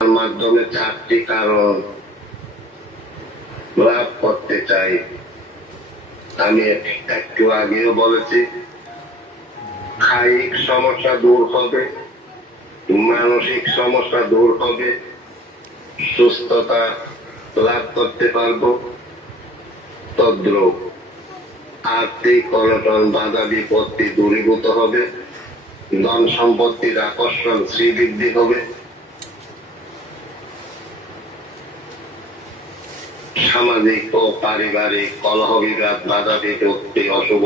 মাধ্যমে চারটি কারণ লাভ করতে চাই। আমি একটু আগেও বলেছি, কায়িক সমস্যা দূর হবে, মানসিক সমস্যা দূর হবে, সুস্থতা লাভ করতে পারবো। তদ্রূপ আর্থিক অনটন বাধা বিপত্তি দূরীভূত হবে, ধন সম্পত্তির আকর্ষণ শ্রীবৃদ্ধি হবে, সামাজিক ও পারিবারিক কলহ বিবাদ বাধা বিপত্তি অশুভ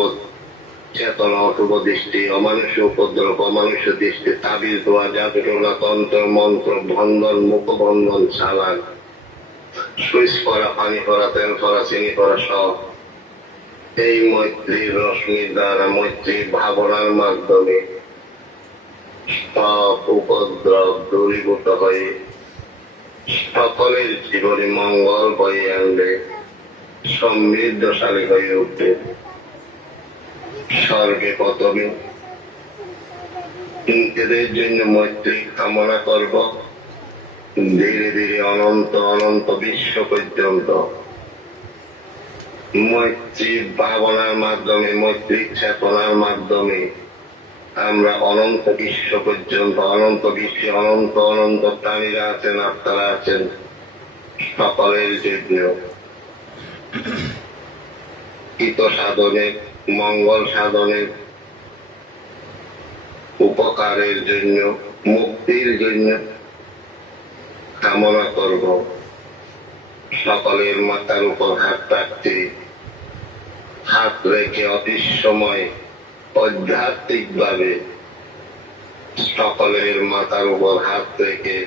চেতনা অশুভ দৃষ্টি অমানুষ উপদ্রব অমানুষ দৃষ্টি তাবিজ দোয়া জাদুটোনা তন্ত্র মন্ত্র ভঙ্গন মুখভঙ্গন চালান সুইচ করা পানি করা তেল করা চিনি করা সব এই মৈত্রীর রশ্মির দ্বারা মৈত্রীর ভাবনার মাধ্যমে সব উপদ্রব দূরীভূত হয়ে সকলের জীবনে মঙ্গল বয়ে আনবে, সমৃদ্ধশালী হয়ে উঠবে, স্বর্গে পতবে। এদের জন্য মৈত্রী কামনা করব ধীরে ধীরে অনন্ত অনন্ত বিশ্ব পর্যন্ত। মৈত্রীর ভাবনার মাধ্যমে মৈত্রীর চেতনার মাধ্যমে আমরা অনন্ত বিশ্ব পর্যন্ত অনন্ত বিশ্বে অনন্ত অনন্ত প্রাণীরা আছেন, আত্মারা আছেন, সকলের জন্য হিত সাধনের মঙ্গল সাধনের উপকারের জন্য মুক্তির জন্য কামনা করব। সকলের মাথার উপর হাত রাখতে হাত রেখে অতিসময় আধ্যাত্মিক ভাবে সকলের মাথার উপর হাত রেখে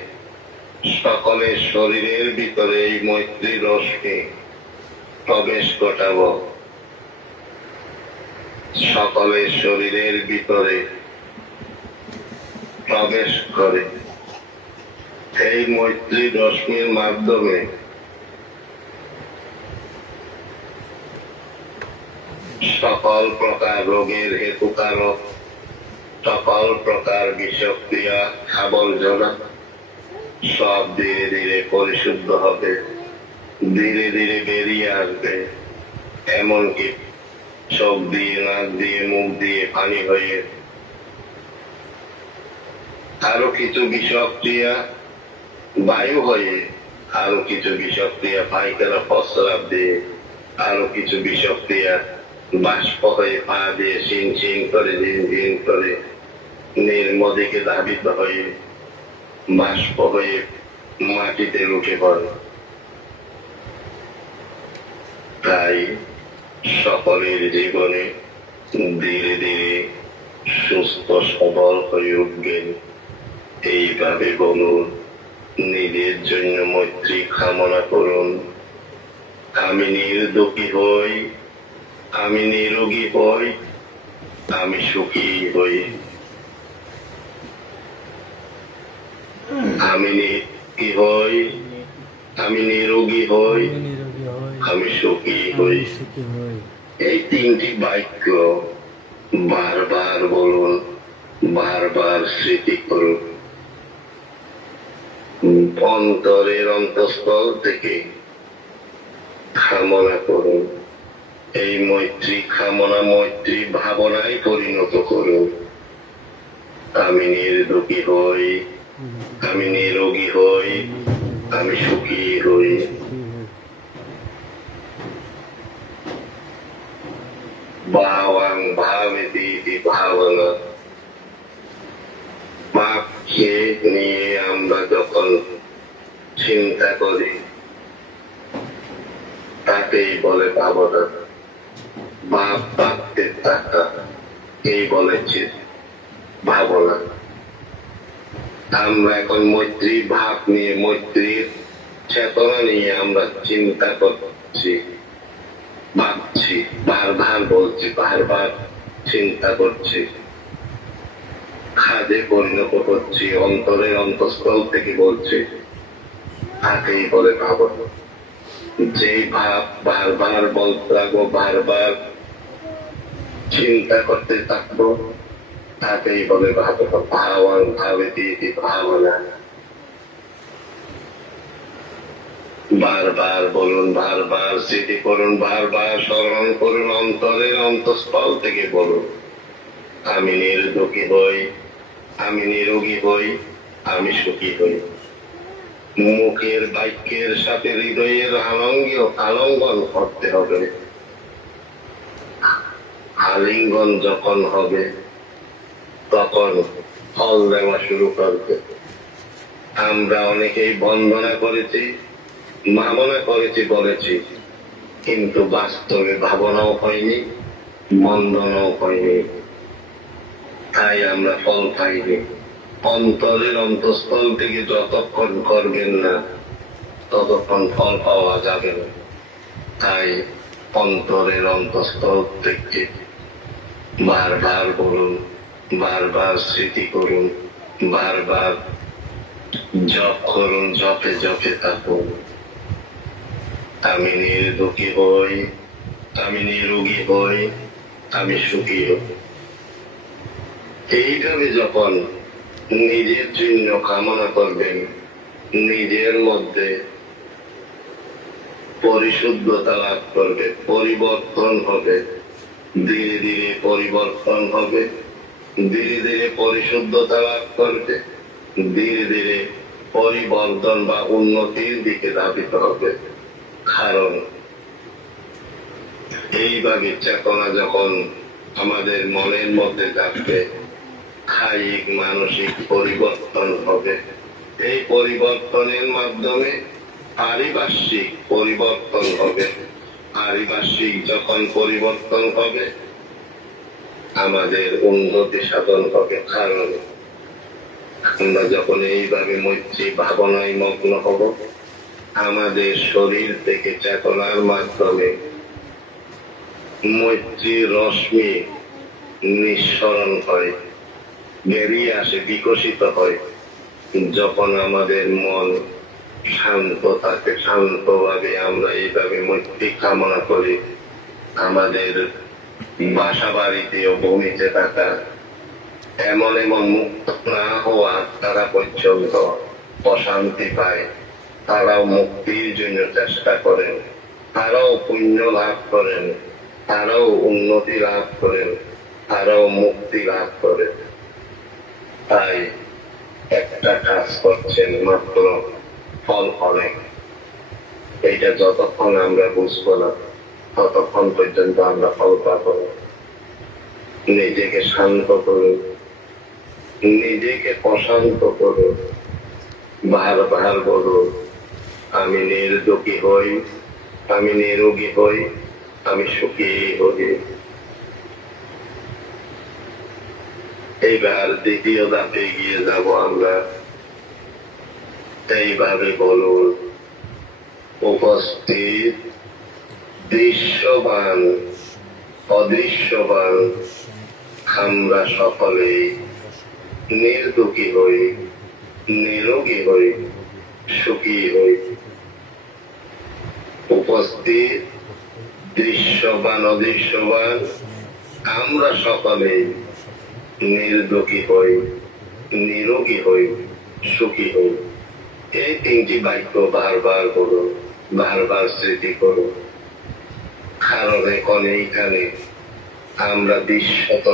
সকলের শরীরের ভিতরে এই মৈত্রী রসকে প্রবেশ ঘটাব। সকলের শরীরের ভিতরে প্রবেশ করে এই মৈত্রী রশ্মির মাধ্যমে সকল প্রকার রোগের হেতুকারক সকল প্রকার বিষক্রিয়া আবর্জনা সব ধীরে ধীরে পরিশুদ্ধ হবে, ধীরে ধীরে বেরিয়ে আসবে। এমনকি চোখ দিয়ে নাক দিয়ে মুখ দিয়ে পানি হয়ে আরো কিছু বিষক্রিয়া বায়ু হয়ে আরো কিছু বিষক্রিয়া পায়খানা প্রস্রাব দিয়ে আরো কিছু বিষক্রিয়া বাষ্প হয়ে পা দিয়ে শিন শিন করে ঝিন ঝিন করে নির্মদিকে ধাবিত হয়ে বাষ্প হয়ে মাটিতে উঠে পড়ে। তাই সকলের জীবনে ধীরে ধীরে সুস্থ সবল হয়ে উঠবেন। এইভাবে বলুন, নিজের জন্য মৈত্রী কামনা করুন। আমি নির্দোষী হই, আমি নিরোগী হই, আমি সুখী হই। আমি নিরোগী হই, আমি নিরোগী হই, আমি সুখী হই। এই তিনটি বাক্য বারবার বলুন, বারবার স্মৃতি করুন। অন্তরের অন্তঃস্থল থেকে কামনা করুন। এই মৈত্রী কামনা মৈত্রী ভাবনায় পরিণত করুন। আমি নির্দোষী হই, আমি নিরোগী হই, আমি সুখী হই। ভাবাং ভাবেতি ভাবনা। পাপকে নিয়ে আমরা যখন চিন্তা করি তাকেই বলে ভাবনা। ভাব ভাবতে থাকা এই বলেছে ভাবনা। আমরা এখন মৈত্রী ভাব নিয়ে মৈত্রীর চেতনা নিয়ে আমরা চিন্তা করছি, ভাবছি, বারবার বলছি, বারবার চিন্তা করছি, কাজে পরিণত করছি, অন্তরের অন্তঃস্থল থেকে বলছি, তাকেই বলে ভাবনা। যে ভাব বারবার বলতে থাকবো, বারবার চিন্তা করতে থাকবো, তাকেই বলে ভাবনা। ভাবাং ভাবেতি ভাবনা। বারবার বলুন, বারবার স্মৃতি করুন, বারবার স্মরণ করুন, অন্তরের অন্তঃস্থল থেকে বলুন, আমি নির্দোষী হই, আমি নিরোগী হই, আমি সুখী হই। মুখের বাক্যের সাথে হৃদয়ের আলঙ্গন করতে হবে। আলিঙ্গন যখন হবে তখন ফল দেওয়া শুরু করবে। আমরা অনেকেই বন্দনা করেছি, ভাবনা করেছি, বলেছি, কিন্তু বাস্তবে ভাবনাও হয়নি, বন্দনাও হয়নি, তাই আমরা ফল পাইনি। অন্তরের অন্তঃস্থল থেকে যতক্ষণ করবেন না ততক্ষণ ফল পাওয়া যাবে না। তাই অন্তরের অন্তঃস্থল থেকে বারবার বলুন, বারবার স্মৃতি করুন, বারবার জপ করুন, জপে জপে থাকুন। আমি নির্দোষী হই, আমি নিরোগী হই, আমি সুখী হই। এইভাবে যখন নিজের জন্য কামনা করবেন, নিজের মধ্যে পরিশুদ্ধতা লাভ করবে, পরিবর্তন হবে, ধীরে ধীরে পরিবর্তন হবে, ধীরে ধীরে পরিশুদ্ধতা লাভ করবে, ধীরে ধীরে পরিবর্তন বা উন্নতির দিকে ধাবিত হবে। কারণ এইভাবে চেতনা যখন আমাদের মনের মধ্যে থাকবে, কায়িক মানসিক পরিবর্তন হবে। এই পরিবর্তনের মাধ্যমে পারিপার্শ্বিক পরিবর্তন হবে। পারিপার্শ্বিক যখন পরিবর্তন হবে আমাদের উন্নতি সাধন হবে। কারণ আমরা যখন এইভাবে মৈত্রী ভাবনায় মগ্ন হব, আমাদের শরীর থেকে চেতনার মাধ্যমে মৈত্রীর রশ্মি নিঃসরণ হয়, বেরিয়ে আসে, বিকশিত হয়। যখন আমাদের মন শান্ত থাকে, শান্তভাবে আমরা এইভাবে মৈত্রী কামনা করি, আমাদের বাসা বাড়িতে ও ভূমিতে থাকা এমন এমন মুক্ত না হওয়া তারা পর্যন্ত অশান্তি পায়, তারাও মুক্তির জন্য চেষ্টা করেন, তারাও পুণ্য লাভ করেন, তারাও উন্নতি লাভ করেন, তারাও মুক্তি লাভ করেন। তাই একটা কাজ করছেন মাত্র, ফল অনেক। এইটা যতক্ষণ আমরা বুঝবো না ততক্ষণ পর্যন্ত আমরা ফল পাবো না। নিজেকে শান্ত করুন, নিজেকে প্রশান্ত করুন, বারবার বলুন, আমি নির্দোষী হই, আমি নিরোগী হই, আমি সুখী হই। এইবার দ্বিতীয় ধাপে গিয়ে যাব আমরা। এইভাবে বলুন, উপস্থিত দৃশ্যবান অদৃশ্যবান আমরা সকলেই নির্দোষী হই, নিরোগী হই, সুখী হই। উপস্থিত দৃশ্যবান অদৃশ্যবান আমরা সকলেই নির্দোষী হই, নিরোগী হই, সুখী হই। এই তিনটি বাক্য বারবার করুন, বারবার স্মৃতি করুন। কারণ এখন এইখানে আমরা দৃশ্যত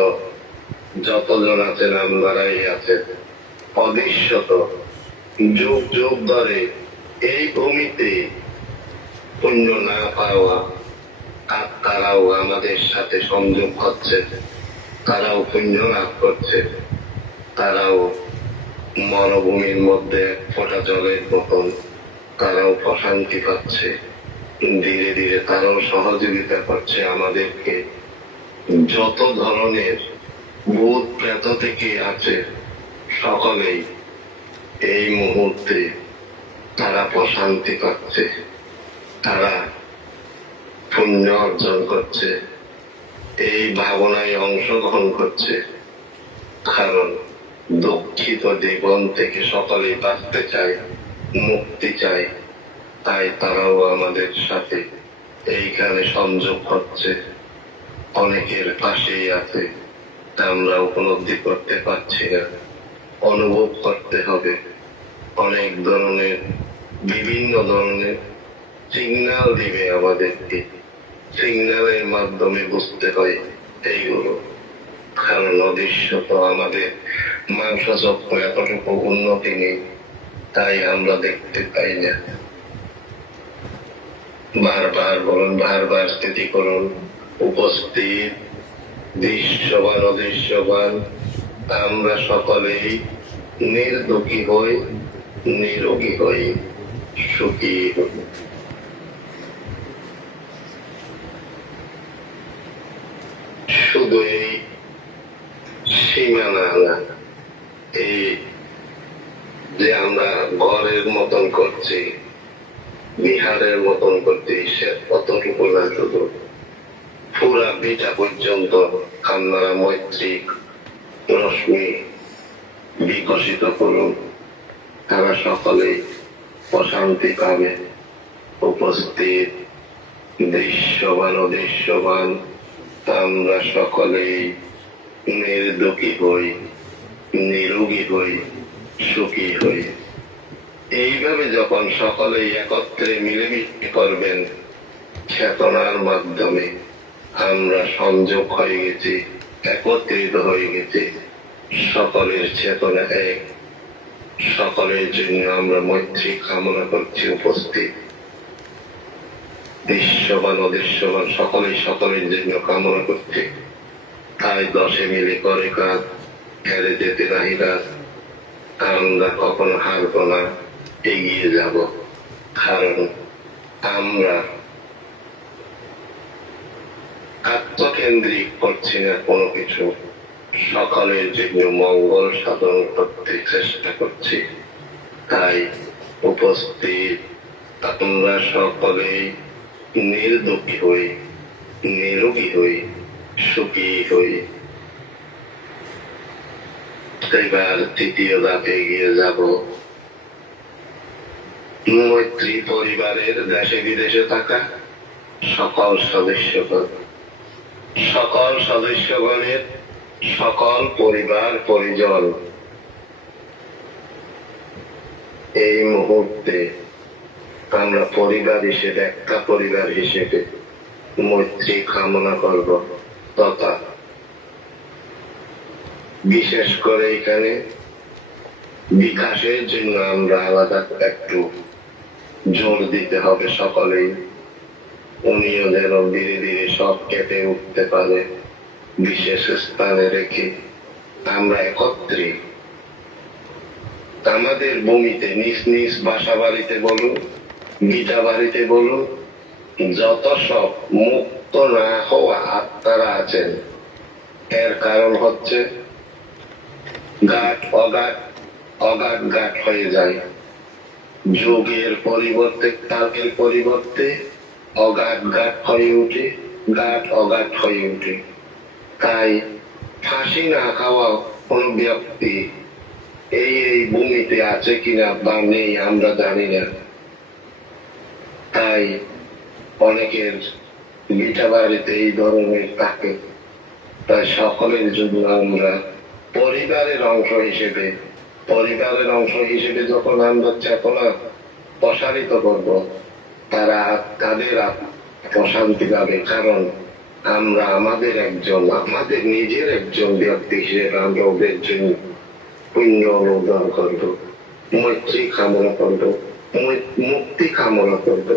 যতজন আছেন আমরাই আছেন, অদৃশ্যত যুগ যুগ ধরে এই ভূমিতে পুণ্য না পাওয়া আত্মারাও আমাদের সাথে সংযোগ হচ্ছে, তারাও পুণ্য লাভ করছে, তারাও মরভূমির মধ্যে ফোঁটা জলের মতন তারাও প্রশান্তি পাচ্ছে। ধীরে ধীরে তারাও সহযোগিতা করছে আমাদেরকে। যত ধরনের ভূত প্রেত থেকে আছে সকলেই এই মুহূর্তে তারা প্রশান্তি পাচ্ছে, তারা পুণ্য অর্জন করছে, এই ভাবনায় অংশগ্রহণ করছে। কারণ দুঃখিত জীবন থেকে সকলেই বাঁচতে চায়, মুক্তি চায়, তাই তারাও আমাদের সাথে এইখানে সংযোগ হচ্ছে। অনেকের পাশেই আছে, আমরা উপলব্ধি করতে পারছি না, অনুভব করতে হবে। অনেক ধরনের বিভিন্ন ধরনের সিগন্যাল দিবে আমাদেরকে, সিগন্যালের মাধ্যমে বুঝতে হয় এইগুলো। কারণ অদৃশ্যত আমাদের মাংস চক্র এতটুকু উন্নতি নেই, তাই আমরা দেখতে পাই না। বারবার বলুন, বারবার স্থিতি করুন, উপস্থিত দৃশ্যবান অদৃশ্যবান আমরা সকলেই নির্দোষী হই, নিরোগী হই, সুখী হই। শুধু এই সীমানা না, এই যে আমরা ঘরের মতন করছি, বিহারের মতন করছি, সে কতটুকু না, শুধু পুরা বিটা পর্যন্ত আপনারা মৈত্রিক রশ্মি বিকশিত করুন, তারা সকলেই প্রশান্তি পাবে। উপস্থিত দৃশ্যবান অদৃশ্যবান আমরা সকলেই নির্দোষী হই, নিরোগী হই, সুখী হই। এইভাবে যখন সকলেই একত্রে মিলেমিশে করবেন, চেতনার মাধ্যমে আমরা সংযোগ হয়ে গেছি, একত্রিত হয়ে গেছি, সকলের চেতনা এক। সকলের জন্য আমরা মৈত্রী কামনা করছি। উপস্থিত দৃশ্যবান অদৃশ্যবান সকলেই সকলের জন্য কামনা করছি। তাই 10 মিলে করে কাজ, হেরে যেতে নাহি কাজ। আমরা কখনো হারব না, এগিয়ে যাব। কারণ আমরা আত্মকেন্দ্রিক করছি না কোনো কিছু, সকলের জন্য মঙ্গল সাধন করতে চেষ্টা করছি। তাই উপস্থিত আমরা সকলেই নির্দোষী হই, নিরোগী হই, সুখী হই। এবার তৃতীয় ধাপে এগিয়ে যাব। মৈত্রী পরিবারের দেশে বিদেশে থাকা সকল সদস্যগণের সকল পরিবার পরিজন এই মুহূর্তে আমরা পরিবার হিসেবে, একটা পরিবার হিসেবে মৈত্রী কামনা করব। তথা বিশেষ করে এখানে বিকাশের জন্য আমরা আলাদা একটু জোর দিতে হবে সকলেই। উনিও যেন ধীরে ধীরে সব কেটে উঠতে পারে, বিশেষ স্থানে রেখে আমরা একত্রে আমাদের ভূমিতে, নিজ নিজ বাসা বাড়িতে বলুন, গীতা বাড়িতে বলুন, যত সব মুক্ত না হওয়া আত্মারা আছেন, এর কারণ হচ্ছে গাঢ় অগাঢ়, অগাঢ় গাঢ় হয়ে যায়। যোগের পরিবর্তে, কালের পরিবর্তে অগাঢ় গাঢ় হয়ে উঠে, গাঢ় অগাঢ় হয়ে উঠে। তাই ফাঁসি না খাওয়া কোন ব্যক্তি এই ভূমিতে আছে কিনা বা নেই আমরা জানি না। তাই অনেকের গীতা বাড়িতে এই ধরনের থাকে। তাই সকলের জন্য আমরা পরিবারের অংশ হিসেবে যখন আমরা চেতনা প্রসারিত করব, তাদের প্রশান্তি পাবে। কারণ আমরা আমাদের নিজের একজন ব্যক্তি হিসেবে আমরা ওদের জন্য পুণ্য অনুদান করব, মৈত্রী কামনা করব, মুক্তি কামনা করব।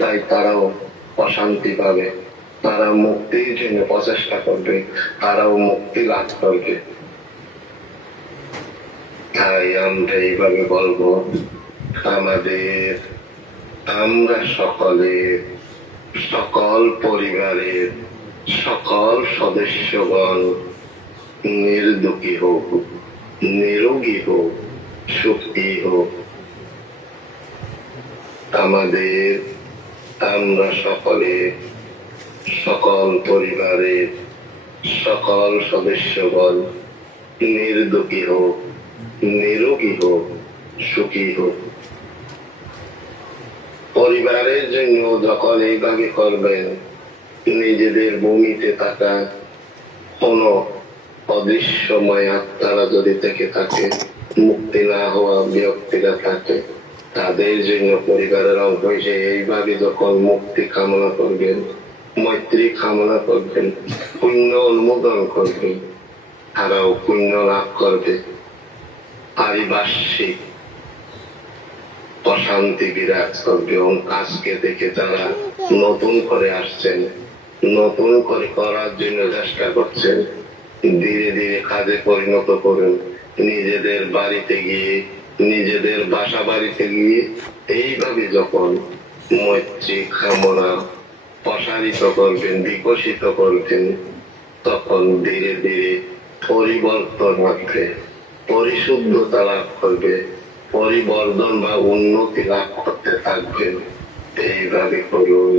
তাই তারাও প্রশান্তি পাবে, তারা মুক্তির জন্য প্রচেষ্টা করবে, তারাও মুক্তি লাভ করবে। তাই আমরা এইভাবে বলবো, আমরা সকল পরিবারের সকল সদস্যগণ নির্দোষী হোক, নিরোগী হোক, সুখী হোক। আমরা সকলে সকল পরিবারের সকল সদস্যগণ নির্দোষী হোক, নিরোগী হোক, সুখী হোক। পরিবারের জন্য যখন এইভাবে করবেন, নিজেদের ভূমিতে থাকা কোন অদৃশ্যময় আত্মারা যদি থেকে থাকে, মুক্তি না হওয়া ব্যক্তিরা থাকে, তাদের জন্য পরিবারের অংশ হিসেবে এইভাবে যখন মুক্তি কামনা করবেন, মৈত্রী কামনা করবেন, পুণ্য অনুমোদন করবেন, তারাও পুণ্য লাভ করবে। পারিপার্শ্বিক অশান্তি বিরাজ করবে এবং আজকে থেকে তারা নতুন করে আসছেন, নতুন করে করার জন্য চেষ্টা করছেন। ধীরে ধীরে কাজে পরিণত করুন। নিজেদের বাড়িতে গিয়ে, নিজেদের বাসা বাড়িতে গিয়ে এইভাবে যখন মৈত্রী কামনা প্রসারিত করবেন, বিকশিত করবেন, তখন ধীরে ধীরে পরিবর্তন আসবে, পরিশুদ্ধতা লাভ করবে, পরিবর্ধন বা উন্নতি লাভ করতে থাকবেন। এইভাবে করুন।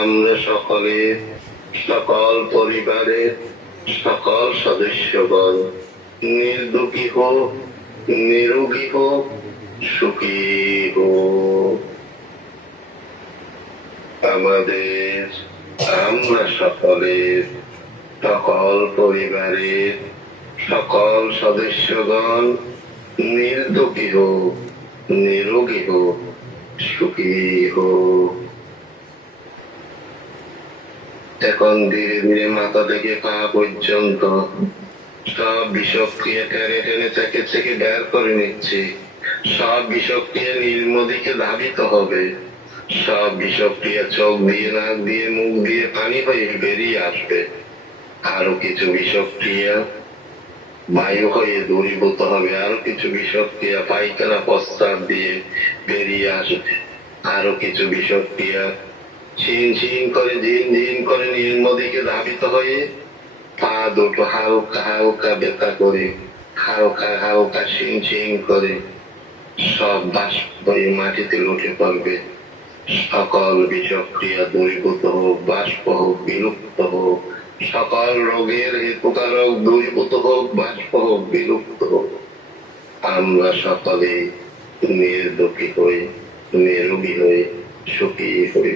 আমরা সকলে, সকল পরিবারের সকল সদস্যগণ নির্দুঃখী হোক, নিরোগী হোক, সুখী হোক। আমরা সকলের, সকল পরিবারের সকল সদস্যগণ নির্দুঃখী হোক, নিরোগী হোক, সুখী হোক। এখন ধীরে ধীরে মাথা থেকে পা পর্যন্ত সব বিষক্রিয়া টেনে টেনে থেকে থেকে বের করে নিচ্ছি। সব বিষক্রিয়া নিম্ন দিকে ধাবিত হবে। সব বিষক্রিয়া চোখ দিয়ে, নাক দিয়ে, মুখ দিয়ে পানি হয়ে বেরিয়ে আসবে। আরো কিছু বিষক্রিয়া বায়ু হয়ে দূরীভূত হবে। আরো কিছু বিষক্রিয়া পায়খানা প্রস্রাব দিয়ে বেরিয়ে আসবে। আরো কিছু বিষক্রিয়া ঝিন ঝিন করে, ঝিন ঝিন করে নিম্ন দিকে ধাবিত হয়ে পা দুটো হালকা হালকা ব্যথা করে, হালকা হালকা ঝিন ঝিন করে সব বাষ্প হয়ে মাটিতে লুটে পড়বে। সকল বিষক্রিয়া দূরীভূত হোক, বাষ্প হোক, বিলুপ্ত হোক। সকল রোগের হেতুকারক দূরীভূত হোক, বাষ্প হোক, বিলুপ্ত হোক। আমরা সকলে নির্দোষী হই, নিরোগী হই, সুখী হই।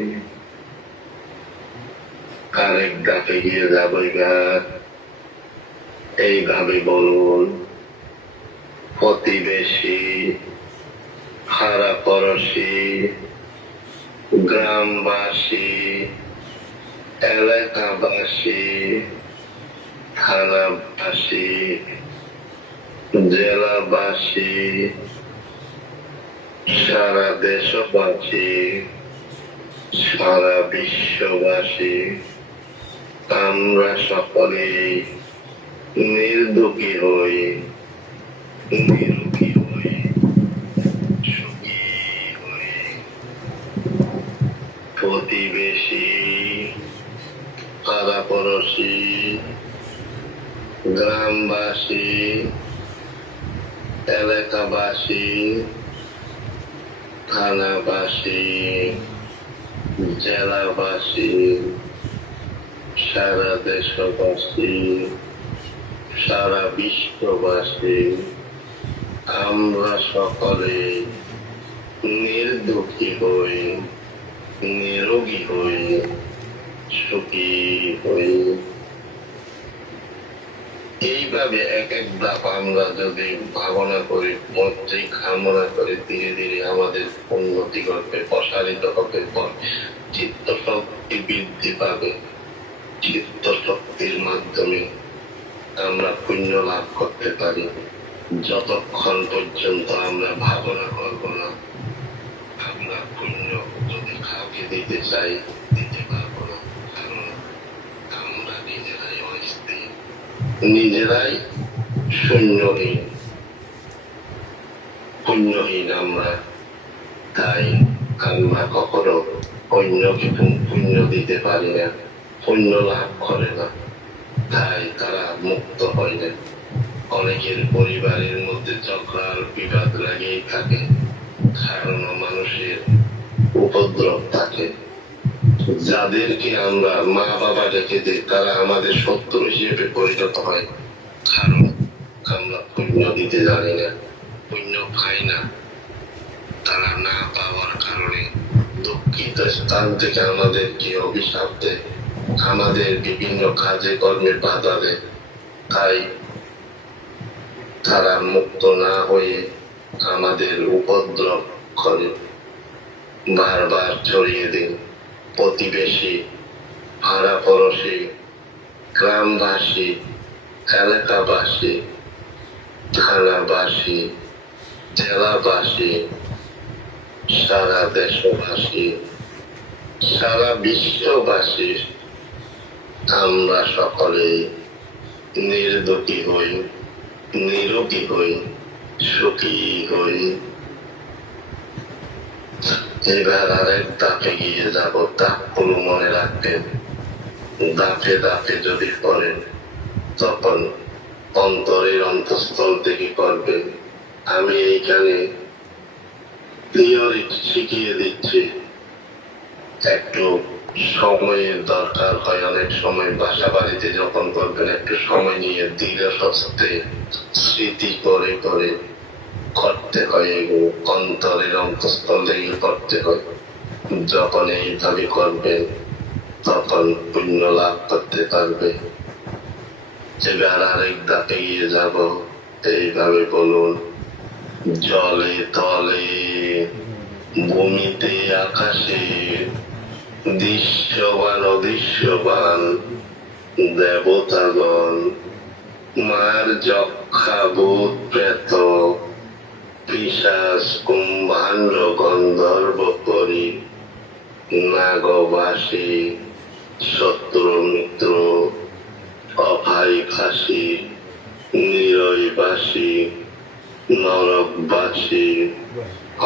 আরেক ধাপে গিয়ে যাব। এবার এইভাবে বলুন: প্রতিবেশী, পাড়াপড়শি, গ্রামবাসী, এলাকাবাসী, থানাবাসী, জেলাবাসী, সারা দেশবাসী, সারা বিশ্ববাসী, আমরা সকলেই নির্দোষী হই, নিরোগী হই, সুখী হই। প্রতিবেশী, পাড়াপড়শি, গ্রামবাসী, এলাকাবাসী, থানাবাসী, জেলাবাসী, সারা দেশবাসী, সারা বিশ্ববাসী, আমরা সকলে নির্দোষী হই, নিরোগী হই, সুখী হই। এইভাবে এক এক ধাপ আমরা যদি ভাবনা করি, মৈত্রী কামনা করে, ধীরে ধীরে আমাদের উন্নতি করবে, প্রসারিত হবে, চিত্ত শক্তি বৃদ্ধি পাবে। চিত্ত শক্তির মাধ্যমে আমরা পুণ্য লাভ করতে পারি। যতক্ষণ পর্যন্ত আমরা ভাবনা করব না, আমরা পুণ্য যদি কাউকে দিতে চাই, দিতে পারবো না। কারণ আমরা নিজেরাই অস্থির, নিজেরাই শূন্যহীন, পুণ্যহীন আমরা। তাই আমরা কখনো অন্যকে পুণ্য দিতে পারি না, পুণ্য লাভ করে না। তাই তারা মুক্ত হয় না। অনেকের পরিবারের মধ্যে ঝগড়ার বিবাদ লাগেই থাকে, কারণ মানুষের উপদ্রব থাকে। যাদেরকে আমরা মা বাবা ডেকে দিই, তারা আমাদের শত্রু হিসেবে পরিণত হয়, কারণ আমরা পুণ্য দিতে জানি না, পুণ্য পাই না। তারা না পাওয়ার কারণে দুঃখিত স্থান থেকে আমাদেরকে অভিশাপ দেয়, আমাদের বিভিন্ন কাজে কর্মে বাধা দেয়। তাই তারা মুক্ত না হয়ে আমাদের উপদ্রব করে বারবার ছড়িয়ে দিন। প্রতিবেশী, পাড়াপড়শি, গ্রামবাসী, এলাকাবাসী, থানাবাসী, জেলাবাসী, সারা দেশবাসী, সারা বিশ্ববাসী, আমরা সকলে নির্দোষী হই, নিরোগী হই, সুখী হই। এবার আরেক ধাপে গিয়ে যাব। ধাপগুলো মনে রাখবেন। ধাপে ধাপে যদি করেন তখন অন্তরের অন্তঃস্থল থেকে করবেন। আমি এইখানে থিওরি শিখিয়ে দিচ্ছি। একটু সময়ের দরকার হয়, অনেক সময় বাসা বাড়িতে যখন করবেন একটু সময় নিয়ে ধীরে সুস্থে স্মৃতি করে করে করতে হয়। এগুলো অন্তরের অন্তঃস্থল থেকে করতে হয়। যখন এইভাবে করবেন তখন পুণ্য লাভ করতে পারবে। এবার আরেক ধাপে গিয়ে যাব। এইভাবে বলুন, জলে তলে ভূমিতে আকাশে দৃশ্যবান অদৃশ্যবান দেবতাগণ, মার যক্ষা ভূত প্রেত পিশাচ কুম্ভাণ্ড গন্ধর্ব করি নাগবাসী শত্রু মিত্র অভয়বাসী নিরয়বাসী নরকবাসী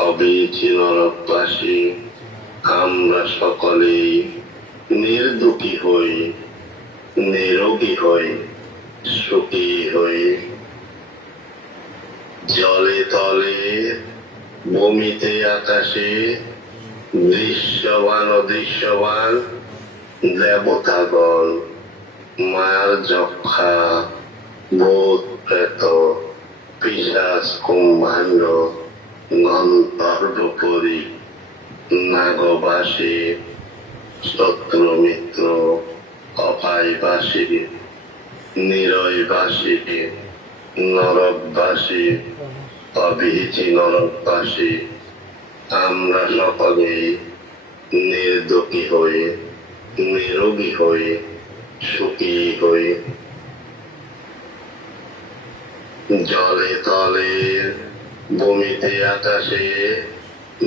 অবীচি নরকবাসী, আমরা সকলেই নির্দোষী হই, নিরোগী হই, সুখী হই। জলে তলে ভূমিতে আকাশে দৃশ্যবান অদৃশ্যবান দেবতাগণ, মার যক্ষা ভূত প্রেত পিশাচ কুম্ভাণ্ড গন্ধর্ব পরি নাগবাসী শত্রু মিত্র অভয়বাসী নিরয়বাসী নরকবাসী অবিহিতি নরকবাসী, আমরা সকলেই নির্দোষী হই, নিরোগী হই, সুখী হই। জলে তলে ভূমিতে আকাশে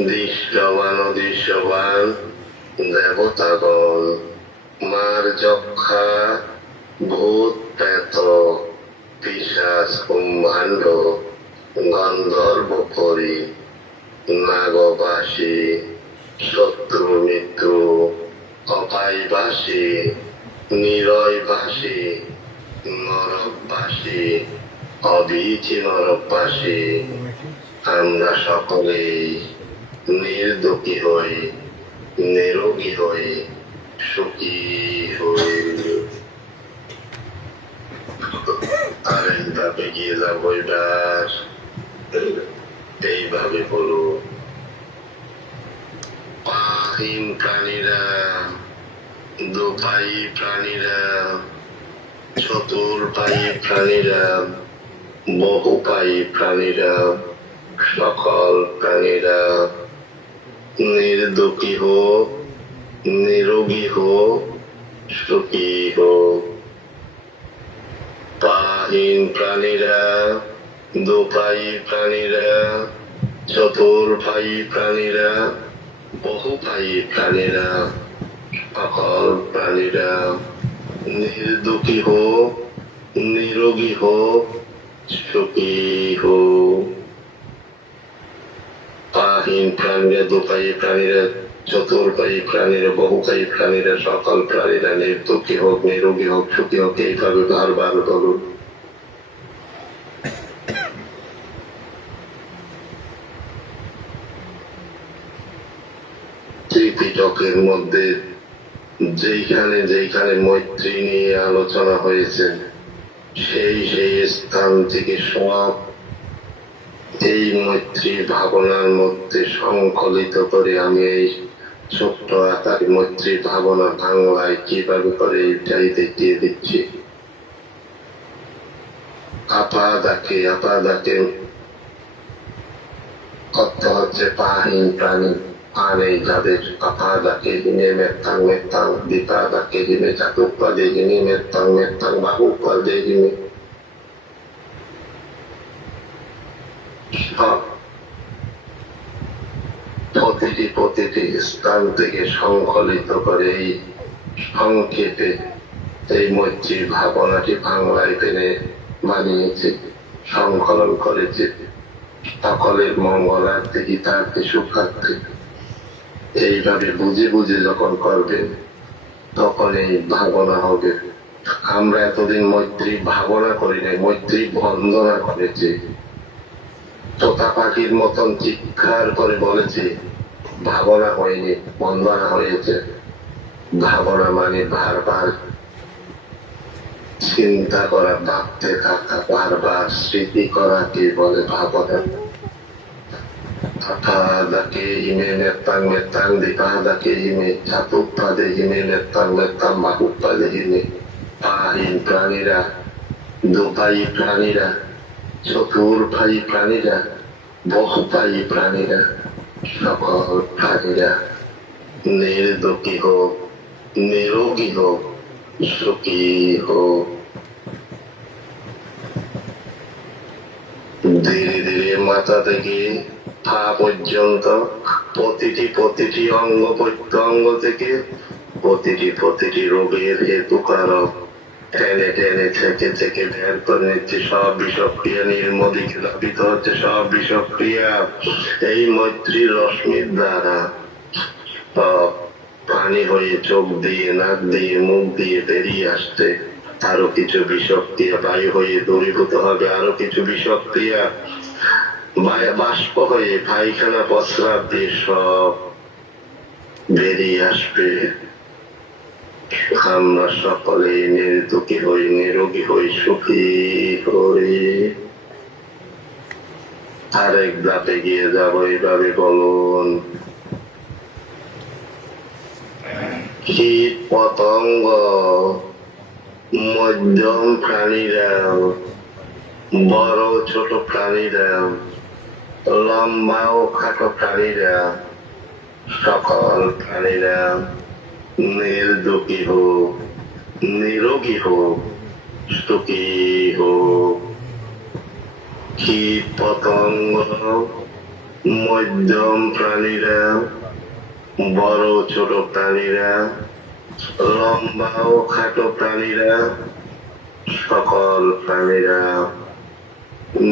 দৃশ্যবান অদৃশ্যবান দেবতাগণ, মার যক্ষা ভূত প্রেত পিশাচ কুম্ভাণ্ড গন্ধর্ব পরি নাগবাসী শত্রু মিত্র অভয়বাসী নিরয়বাসী নরকবাসী অবীচি নরকবাসী, আমরা সকলেই নির্দোষী হই, নিরোগী হই, সুখী হই। আর এইভাবে গিয়ে যাবো। এবার এইভাবে বলো, পাহীন প্রাণীরা, দুপায়ী প্রাণীরা, চতুর্পায়ী প্রাণীরা, বহুপায়ী প্রাণীরা, সকল প্রাণীরা নির্দোষী হোক, নিরোগী হোক, সুখী হোক। পাহীন প্রাণীরা, দুপায়ী প্রাণীরা, চতুর্পায়ী প্রাণীরা, বহুপায়ী প্রাণীরা, সকল প্রাণীরা নির্দোষী হোক, নিরোগী হোক, সুখী হোক। পাহীন প্রাণীরা, দুপায়ী প্রাণীরা, চতুর্পায়ী প্রাণীরা, বহুপায়ী প্রাণীরা, সকল প্রাণীরা নির্দোষী হোক, নিরোগী হোক, সুখী হোক। এইভাবে বারবার বলুন। ত্রিপিটকের মধ্যে যেইখানে যেইখানে মৈত্রী নিয়ে আলোচনা হয়েছে সেই সেই স্থান থেকে সব এই মৈত্রী ভাবনার মধ্যে সংকলিত করে আমি এই ছোট্ট আকার মৈত্রী ভাবনা বাংলায় কিভাবে করে এইটাই দেখিয়ে দিচ্ছি। আপা ডাকে অর্থ হচ্ছে পাহীন প্রাণী। আনে যাদের আপাদাকে হিনে মেত্তাং মেত্তাং দিপাদাকে হিনে চাতুপ্পাদে হিনে মেত্তাং মেত্তাং বাহুপ্পাদে হিনে। সব প্রতিটি স্থান থেকে সংকলিত করে এই সংক্ষেপে এই মৈত্রীর ভাবনাটি বাংলায় টেনে বানিয়েছে, সংকলন করেছে। সকলের মঙ্গলার্থে, হিতার্থে, সুখার্থে এইভাবে বুঝে বুঝে যখন করবেন তখন এই ভাবনা হবে। আমরা এতদিন মৈত্রী ভাবনা করি নাই, মৈত্রী বন্দনা করেছি। তোতা পাখির মতন চিৎকার করে বলেছি, ভাবনা হয়নি, বন্দনা হয়েছে। ভাবনা মানে বারবার চিন্তা করা, ভাবতে থাকা, বারবার স্মৃতি করাকে বলে ভাবনা। Apadake hime nettang nettang dipadake hime chatuppade hime nettang nettang bahuppade hime। পাহীন প্রাণীরা, দুপায়ী প্রাণীরা, চতুর্পায়ী প্রাণীরা, বহুপায়ী প্রাণীরা, সকল প্রাণীরা নির্দোষী হোক, নিরোগী হোক, সুখী হোক। ধীরে ধীরে মাথা থেকে পা পর্যন্ত প্রতিটি অঙ্গ প্রত্যঙ্গ থেকে প্রতিটি রোগের হেতু কারক টেনে টেনে থেকে থেকে বের করে নিচ্ছে। সব বিষক্রিয়া নির্মদিকে ধাবিত হচ্ছে, সব বিষক্রিয়া এই মৈত্রীর রশ্মির দ্বারা পানি হয়ে চোখ দিয়ে, নাক দিয়ে, মুখ দিয়ে বেরিয়ে আসছে। আরো কিছু বিষক্রিয়া বায়ু হয়ে দূরীভূত হবে, আরো কিছু বিষক্রিয়া বাষ্প হয়ে পায়খানা প্রস্রাব দিয়ে সব বেরিয়ে আসবে। আমরা সকলে নির্দোষী হই, নিরোগী হই, সুখী হই। আরেক ধাপে গিয়ে যাবো, এইভাবে বলুন। কীট পতঙ্গ, মধ্যম প্রাণীরা, বড় ছোট প্রাণীরা, লম্বা ও খাটো প্রাণীরা, সকল প্রাণীরা নির্দোষী হোক, নিরোগী হোক, সুখী হোক। কীট পতঙ্গ, মধ্যম প্রাণীরা, বড় ছোট প্রাণীরা, লম্বা ও খাটো প্রাণীরা, সকল প্রাণীরা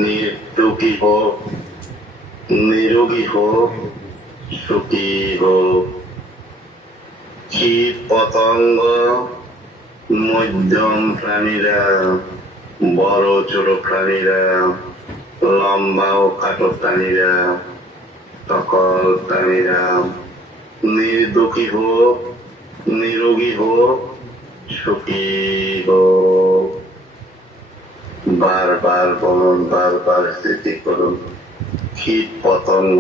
নির্দোষী হোক, নিরোগী হোক, সুখী হোক। কীট পতঙ্গ, মধ্যম প্রাণীরা, বড় ছোট প্রাণীরা, লম্বা ও খাটো প্রাণীরা, সকল প্রাণীরা নির্দোষী হোক, নিরোগী হোক, সুখী হোক। বারবার বলুন, বারবার স্মৃতি করুন। কীট পতঙ্গ।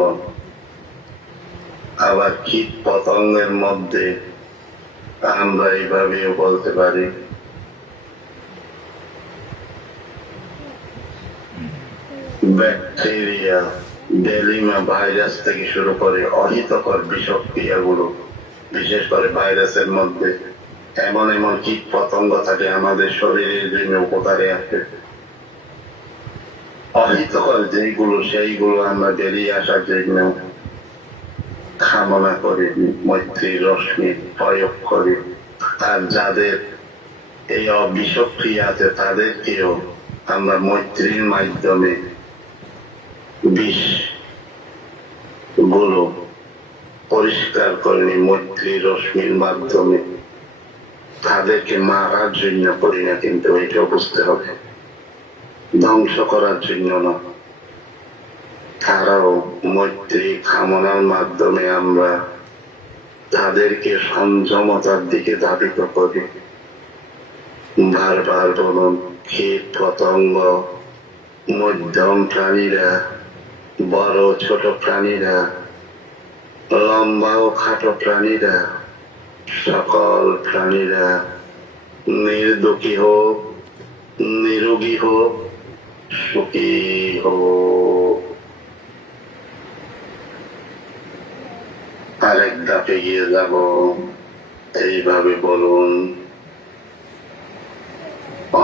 আবার কীট পতঙ্গের মধ্যে আমরা এইভাবেও বলতে পারি, ব্যাকটেরিয়া, ডেলিমা ভাইরাস থেকে শুরু করে অহিতকর বিষক্রিয়াগুলো, বিশেষ করে ভাইরাসের মধ্যে এমন এমন কীট পতঙ্গ থাকে আমাদের শরীরের জন্য উপকারে আসে। অহিতকর যেইগুলো সেইগুলো আমরা বেরিয়ে আসার জন্য কামনা করি, মৈত্রীর রশ্মি প্রয়োগ করি। আর যাদের এই বিষক্রিয়া আছে তাদেরকেও আমরা মৈত্রীর মাধ্যমে বিষ গুলো পরিষ্কার করে মৈত্রীর রশ্মির মাধ্যমে। তাদেরকে মারার জন্য করি না, কিন্তু এটা বুঝতে হবে, ধ্বংস করার জন্য না। তারাও মৈত্রী কামনার মাধ্যমে আমরা তাদেরকে সংযমতার দিকে ধাবিত করি। বারবার বলুন, কীট পতঙ্গ, মধ্যম প্রাণীরা, বড় ছোট প্রাণীরা, লম্বা ও খাটো প্রাণীরা, সকল প্রাণীরা নির্দোষী হোক, নিরোগী হোক, সুখী হোক। আরেক ধাপে গিয়ে যাব, এইভাবে বলুন।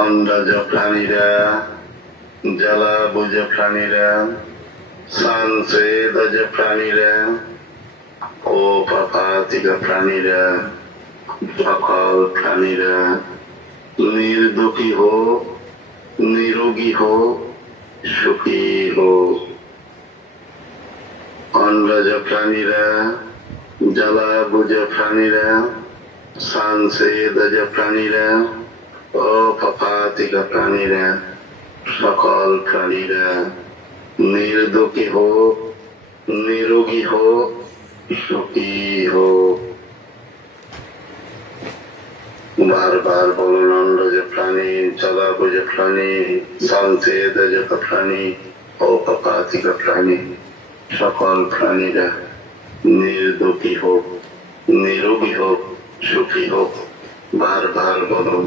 অন্ডজ প্রাণীরা, জলাভুজ প্রাণীরা, সানসেদজ প্রাণীরা ও পাপাতিক প্রাণীরা, সকল প্রাণীরা নির্দোষী হোক, নিরোগী হোক, সুখী হোক। অন্ডজ প্রাণীরা, জলাভুজ প্রাণীরা, সানসেদজ প্রাণীরা ও পাপাতিক প্রাণীরা, সকল প্রাণীরা নির্দোষী হোক, নিরোগী হোক, সুখী হোক। বারবার বলুন। অন্ডজ প্রাণী, জলাভুজ প্রাণী, সানসেদজ প্রাণী ও পাপাতিক প্রাণী, সকল প্রাণীরা নির্দোষী হোক, নিরোগী হোক, সুখী হোক। বারবার বলুন।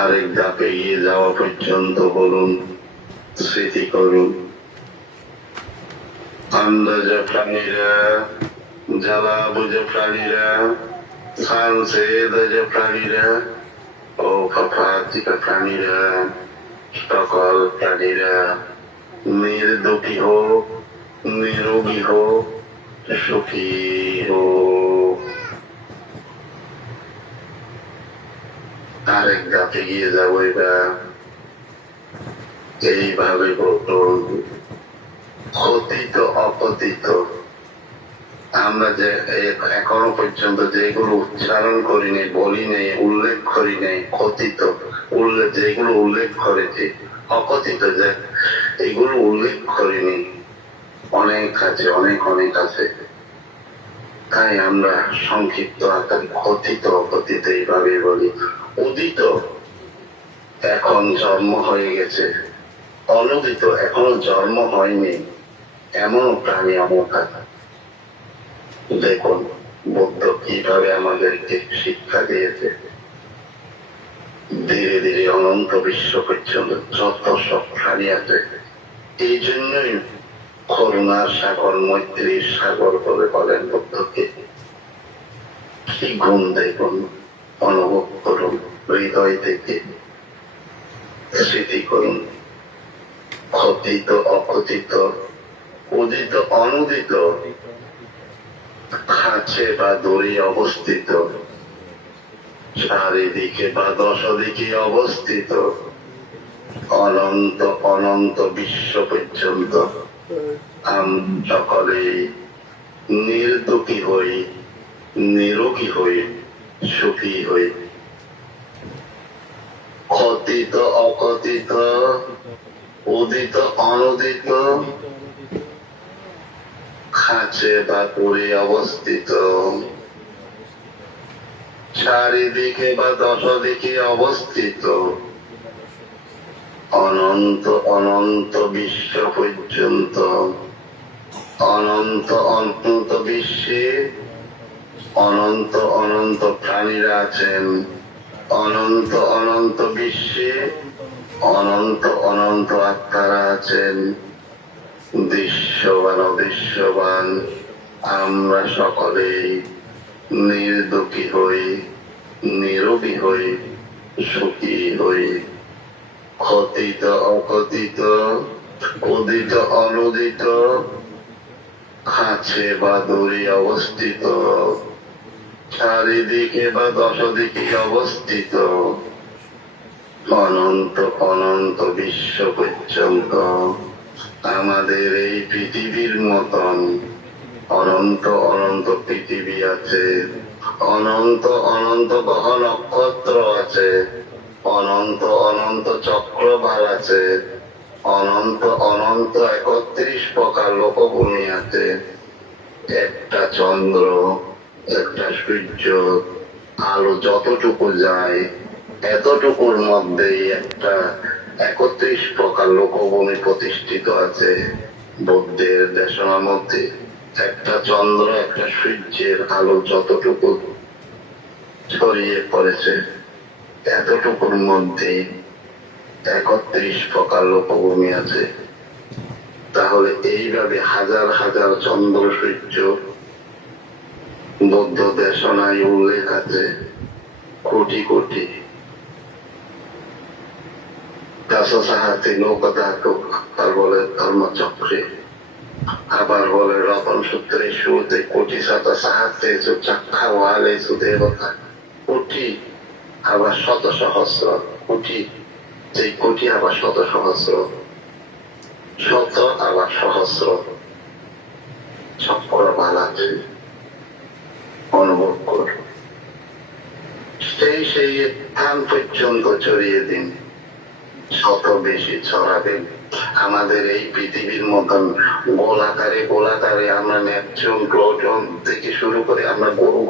আরেক ধাপে গিয়ে যাওয়া পর্যন্ত বলুন, স্মৃতি করুন। অন্ডজ প্রাণীরা, জলাভুজ প্রাণীরা, সানসেদজ প্রাণীরা ও পাপাতিক প্রাণীরা, সকল প্রাণীরা নির্দোষী হোক, নিরোগী হোক, সুখী হোক। আরেক ধাপে গিয়ে যাবো এবার, এইভাবে বলুন। কথিত অকথিত, আমরা যে এখনো পর্যন্ত যেগুলো উচ্চারণ করি নাই, বলি নাই, উল্লেখ করি নাই, কথিত উল্লেখ, যেগুলো উল্লেখ করেছি, অকথিত যে এগুলো উল্লেখ করিনি, অনেক আছে, অনেক অনেক আছে। তাই আমরা সংক্ষিপ্ত আকারে কথিত অকথিত এইভাবে বলি। উদিত এখন জন্ম হয়ে গেছে, অনুদিত এখনো জন্ম হয়নি, এমন প্রাণী আমরা। দেখুন বুদ্ধ কিভাবে আমাদেরকে শিক্ষা দিয়েছে। ধীরে ধীরে অনন্ত বিশ্ব পর্যন্ত যত সব প্রাণী আছে, এই জন্যই করুণার সাগর, মৈত্রীর সাগর বলে বলেন বুদ্ধকে। কি গুণ দেখুন, অনুভব করুন, হৃদয় থেকে স্মৃতি করুন। কথিত অকথিত, উদিত অনুদিত, কাছে বা দূরে অবস্থিত, চারিদিকে বা দশদিকে অবস্থিত, অনন্ত অনন্ত বিশ্ব পর্যন্ত সকলেই নির্দোষী হই, নিরোগী হই, সুখী হই। কথিত অকথিত, উদিত অনুদিত, কাছে বা দূরে অবস্থিত, চারিদিকে বা দশদিকে অবস্থিত, অনন্ত অনন্ত বিশ্ব পর্যন্ত, অনন্ত অনন্ত বিশ্বে অনন্ত অনন্ত প্রাণীরা আছেন, অনন্ত অনন্ত বিশ্বে অনন্ত অনন্ত আত্মারা আছেন। দৃশ্যবান অদৃশ্যবান আমরা সকলেই নির্দোষী হই, নিরোগী হই, সুখী হই। কথিত অকথিত, উদিত অনুদিত, কাছে বা দূরে অবস্থিত, চারিদিকে বা দশদিকে অবস্থিত, অনন্ত অনন্ত বিশ্ব পর্যন্ত আমাদের এই পৃথিবীর মতন অনন্ত অনন্ত পৃথিবী আছে, অনন্ত অনন্ত গ্রহ নক্ষত্র আছে, অনন্ত অনন্ত চক্রবার আছে, অনন্ত অনন্ত 31 প্রকার লোকভূমি আছে। একটা চন্দ্র, একটা সূর্য, আলো যতটুকু যায় এতটুকুর মধ্যেই একটা 31 প্রকার লোকভূমি প্রতিষ্ঠিত আছে। বুদ্ধের দেশনার মধ্যে একটা চন্দ্র, একটা সূর্যের আলো যতটুকু ছড়িয়ে পড়েছে এতটুকুর মধ্যে 31 প্রকার লোকভূমি আছে। তাহলে এইভাবে হাজার হাজার চন্দ্র সূর্য বৌদ্ধ দেশনায় উল্লেখ আছে কোটি কোটি দাসসাহাতে নৌকাদাহক আর বলে ধর্মচক্রে, আবার বলে রতন সূত্রে শুরুতে কোটি শত সাহায্যে চাক্ষা ওয়ালে সুদেবতা কোটি, আবার শত সহস্র কোটি, সেই কোটি আবার শত সহস্র, শত আবার সহস্র চক্র বালাচ্ছে অনুভব কর। সেই স্থান পর্যন্ত ছড়িয়ে দিন, শত বেশি ছড়াবেন। আমাদের এই পৃথিবীর মতন গোলাকারে আমরা নেপচুন প্লুটন থেকে শুরু করে আমরা গরু